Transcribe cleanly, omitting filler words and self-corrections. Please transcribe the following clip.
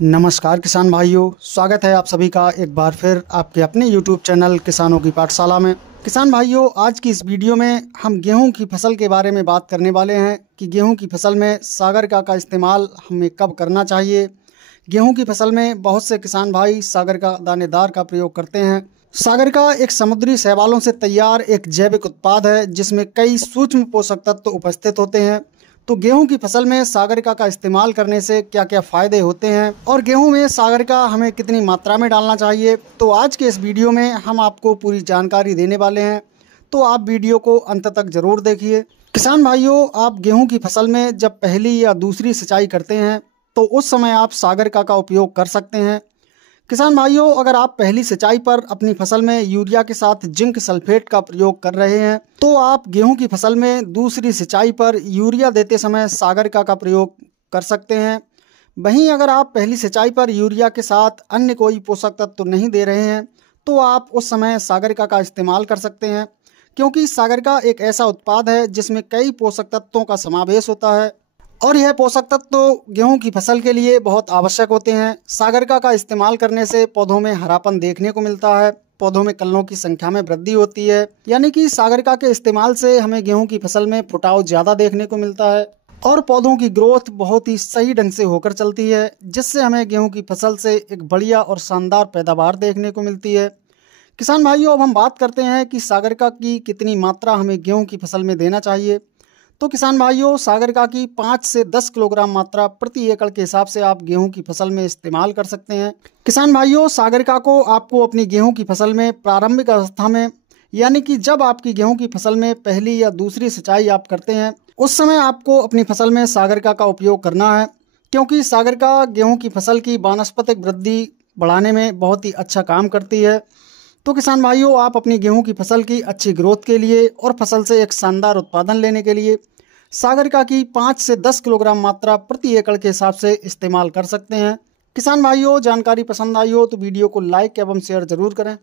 नमस्कार किसान भाइयों, स्वागत है आप सभी का एक बार फिर आपके अपने YouTube चैनल किसानों की पाठशाला में। किसान भाइयों, आज की इस वीडियो में हम गेहूं की फसल के बारे में बात करने वाले हैं कि गेहूं की फसल में सागरिका का इस्तेमाल हमें कब करना चाहिए। गेहूं की फसल में बहुत से किसान भाई सागरिका दानेदार का प्रयोग करते हैं। सागरिका एक समुद्री शैवालों से तैयार एक जैविक उत्पाद है जिसमें कई सूक्ष्म पोषक तत्व उपस्थित होते हैं। तो गेहूं की फसल में सागरिका का इस्तेमाल करने से क्या क्या फायदे होते हैं और गेहूं में सागरिका हमें कितनी मात्रा में डालना चाहिए, तो आज के इस वीडियो में हम आपको पूरी जानकारी देने वाले हैं। तो आप वीडियो को अंत तक जरूर देखिए। किसान भाइयों, आप गेहूं की फसल में जब पहली या दूसरी सिंचाई करते हैं तो उस समय आप सागरिका का उपयोग कर सकते हैं। किसान भाइयों, अगर आप पहली सिंचाई पर अपनी फसल में यूरिया के साथ जिंक सल्फेट का प्रयोग कर रहे हैं तो आप गेहूं की फसल में दूसरी सिंचाई पर यूरिया देते समय सागरिका का प्रयोग कर सकते हैं। वहीं अगर आप पहली सिंचाई पर यूरिया के साथ अन्य कोई पोषक तत्व नहीं दे रहे हैं तो आप उस समय सागरिका का इस्तेमाल कर सकते हैं, क्योंकि सागरिका एक ऐसा उत्पाद है जिसमें कई पोषक तत्वों का समावेश होता है और यह पोषक तत्व गेहूं की फसल के लिए बहुत आवश्यक होते हैं। सागरिका का इस्तेमाल करने से पौधों में हरापन देखने को मिलता है, पौधों में कलनों की संख्या में वृद्धि होती है, यानी कि सागरिका के इस्तेमाल से हमें गेहूं की फसल में फुटाव ज़्यादा देखने को मिलता है और पौधों की ग्रोथ बहुत ही सही ढंग से होकर चलती है, जिससे हमें गेहूं की फसल से एक बढ़िया और शानदार पैदावार देखने को मिलती है। किसान भाइयों, अब हम बात करते हैं कि सागरिका की कितनी मात्रा हमें गेहूं की फसल में देना चाहिए। तो किसान भाइयों, सागरिका की 5 से 10 किलोग्राम मात्रा प्रति एकड़ के हिसाब से आप गेहूं की फसल में इस्तेमाल कर सकते हैं। किसान भाइयों, सागरिका को आपको अपनी गेहूं की फसल में प्रारंभिक अवस्था में, यानी कि जब आपकी गेहूं की फसल में पहली या दूसरी सिंचाई आप करते हैं उस समय आपको अपनी फसल में सागरिका का उपयोग करना है, क्योंकि सागरिका गेहूँ की फसल की वानस्पतिक वृद्धि बढ़ाने में बहुत ही अच्छा काम करती है। तो किसान भाइयों, आप अपनी गेहूं की फसल की अच्छी ग्रोथ के लिए और फसल से एक शानदार उत्पादन लेने के लिए सागरिका की 5 से 10 किलोग्राम मात्रा प्रति एकड़ के हिसाब से इस्तेमाल कर सकते हैं। किसान भाइयों, जानकारी पसंद आई हो तो वीडियो को लाइक एवं शेयर जरूर करें।